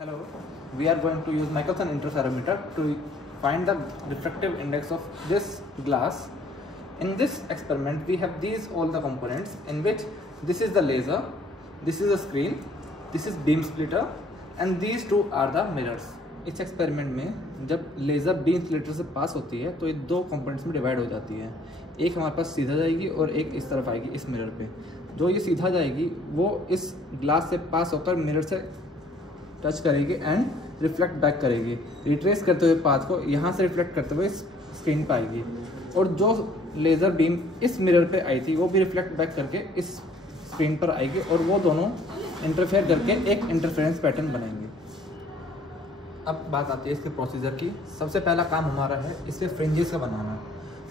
Hello, we are going to use Michelson interferometer to find the refractive index of this glass. In this experiment, we have these all the components in which this is the laser, this is the screen, this is beam splitter and these two are the mirrors. इस experiment में जब laser beam splitter से पास होती है तो ये दो components में डिवाइड हो जाती है। एक हमारे पास सीधा जाएगी और एक इस तरफ आएगी इस मिरर पे। जो ये सीधा जाएगी वो इस ग्लास से पास होकर मिरर से टच करेगी एंड रिफ्लेक्ट बैक करेगी, रिट्रेस करते हुए पाथ को यहाँ से रिफ्लेक्ट करते हुए स्क्रीन पर आएगी। और जो लेज़र बीम इस मिरर पे आई थी वो भी रिफ्लेक्ट बैक करके इस स्क्रीन पर आएगी और वो दोनों इंटरफेयर करके एक इंटरफेरेंस पैटर्न बनाएंगे। अब बात आती है इसके प्रोसीजर की। सबसे पहला काम हमारा है इसके फ्रिंजेस का बनाना।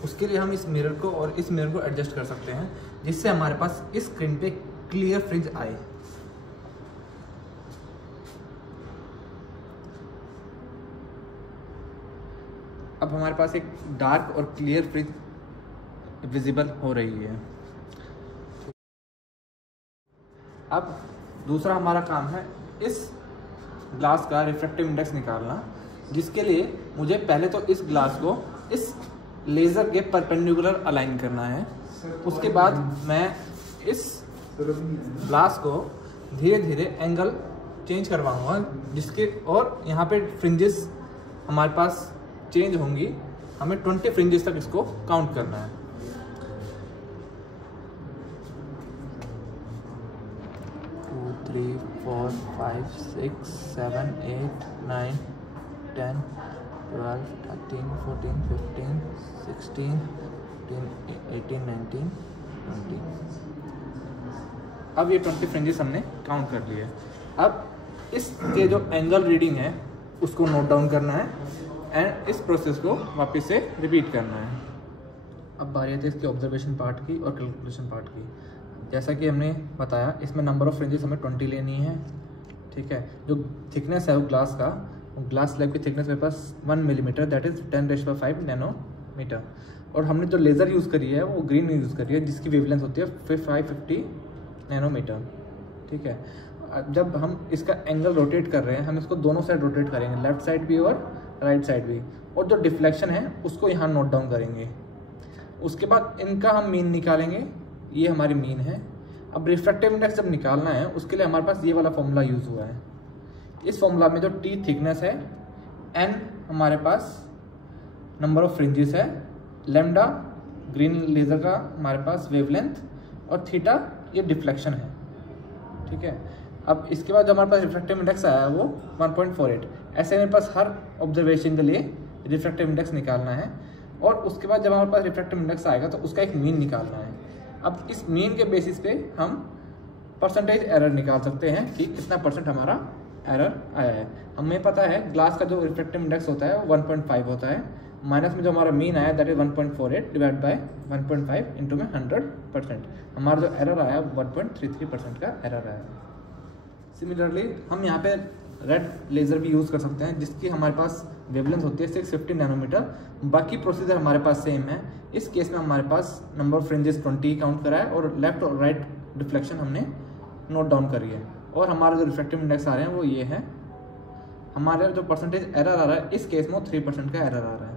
उसके लिए हम इस मिरर को और इस मिरर को एडजस्ट कर सकते हैं जिससे हमारे पास इस स्क्रीन पे क्लियर फ्रिंज आए। अब हमारे पास एक डार्क और क्लियर फ्रिंज विजिबल हो रही है। अब दूसरा हमारा काम है इस ग्लास का रिफ्रैक्टिव इंडेक्स निकालना, जिसके लिए मुझे पहले तो इस ग्लास को इस लेज़र के परपेंडिकुलर अलाइन करना है। उसके बाद मैं इस ग्लास को धीरे धीरे एंगल चेंज करवाऊंगा जिसके और यहाँ पे फ्रिंजेस हमारे पास चेंज होंगी। हमें 20 फ्रिंजेस तक इसको काउंट करना है। थ्री 4 5 6 7 8 9 10 12 13 14 15 16 18 19 20। अब ये 20 फ्रिंजेस हमने काउंट कर लिए। अब इसके जो एंगल रीडिंग है उसको नोट डाउन करना है एंड इस प्रोसेस को वापस से रिपीट करना है। अब बारी आती है इसके ऑब्जर्वेशन पार्ट की और कैलकुलेशन पार्ट की। जैसा कि हमने बताया इसमें नंबर ऑफ फ्रिंजेस हमें 20 लेनी है, ठीक है। जो थिकनेस है वो ग्लास का, ग्लास स्लैब की थिकनेस मेरे पास 1 मिलीमीटर, दैट इज़ 10⁵ नैनोमीटर। और हमने जो लेज़र यूज़ करी है वो ग्रीन यूज़ करी है जिसकी वेवलेंथ होती है 550 नैनोमीटर, ठीक है। जब हम इसका एंगल रोटेट कर रहे हैं हम इसको दोनों साइड रोटेट करेंगे, लेफ्ट साइड भी और राइट साइड भी। और जो डिफ्लेक्शन है उसको यहाँ नोट डाउन करेंगे। उसके बाद इनका हम मीन निकालेंगे, ये हमारी मीन है। अब रिफ्रैक्टिव इंडेक्स जब निकालना है उसके लिए हमारे पास ये वाला फॉर्मूला यूज़ हुआ है। इस फॉर्मूला में जो टी थिकनेस है, एन हमारे पास नंबर ऑफ फ्रिंजेस है, लैम्डा ग्रीन लेज़र का हमारे पास वेवलेंथ और थीटा ये डिफ्लेक्शन है, ठीक है। अब इसके बाद जो हमारे पास रिफ्रैक्टिव इंडेक्स आया है वो 1.48। ऐसे मेरे पास हर ऑब्जर्वेशन के लिए रिफ्रैक्टिव इंडेक्स निकालना है। और उसके बाद जब हमारे पास रिफ्रैक्टिव इंडेक्स आएगा तो उसका एक मीन निकालना है। अब इस मीन के बेसिस पे हम परसेंटेज एरर निकाल सकते हैं कि कितना % हमारा एरर आया है। हमें पता है ग्लास का जो रिफ्रैक्टिव इंडेक्स होता है वो 1.5 होता है, माइनस में जो हमारा मीन आया that is 1.48 divide by 1.5 into में 100%। हमारा जो एरर आया 1.33% का एरर आया। सिमिलरली हम यहाँ पे रेड लेज़र भी यूज़ कर सकते हैं जिसकी हमारे पास वेवलेंथ होती है 650 नैनोमीटर। बाकी प्रोसीजर हमारे पास सेम है। इस केस में हमारे पास नंबर ऑफ फ्रिंजेस 20 काउंट करा है और लेफ्ट और राइट डिफ्लेक्शन हमने नोट डाउन करी है। और हमारे जो रिफ्रैक्टिव इंडेक्स आ रहे हैं वो ये है। हमारे जो परसेंटेज एरर आ रहा है इस केस में 3% का एरर आ रहा है।